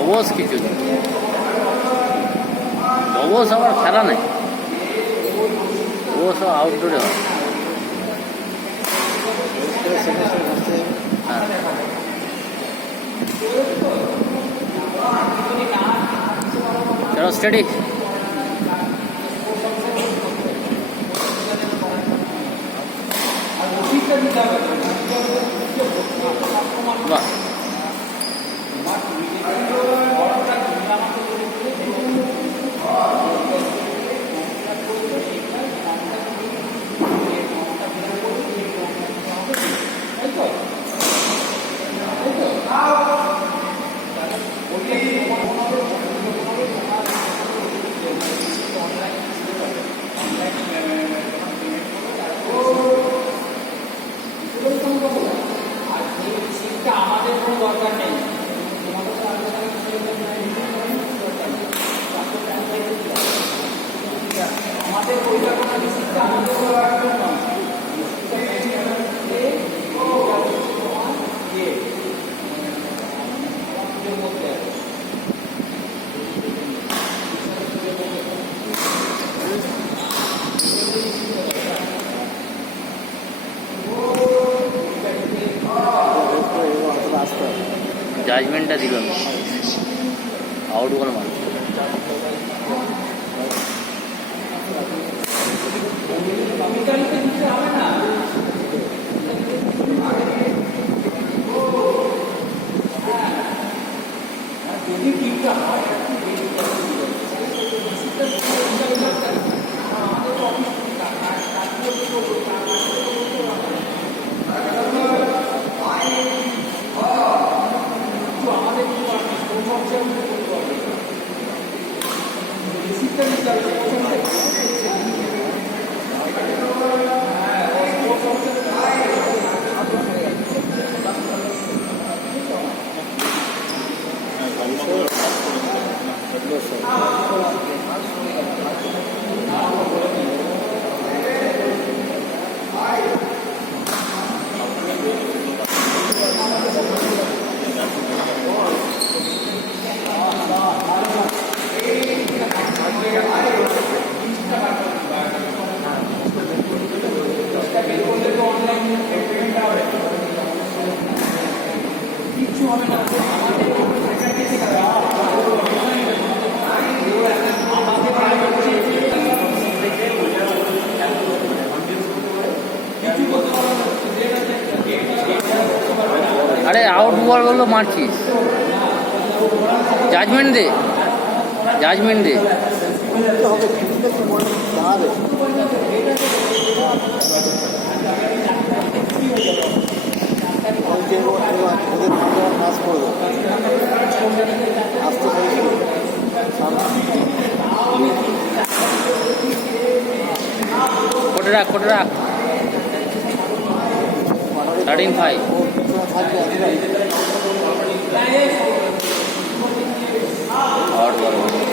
অবশ কিছু অবশ আবার খেলা নাই, ও সব আউটডোরে হয়। চলো স্টাডি। বাহ, আমাদের কোনো দরকার নেই। আমাদের পরিকল্পনা রিসিপ্টটা আমাদের দরকার নয়। জাজমেন্টটা দিল আউট বল মানে। আরে আউট বল বললো মারছিস, জাজমেন্ট দে, জাজমেন্ট দে। কোটে রাখ, কোটে রাখ। 13-5 আউট বল।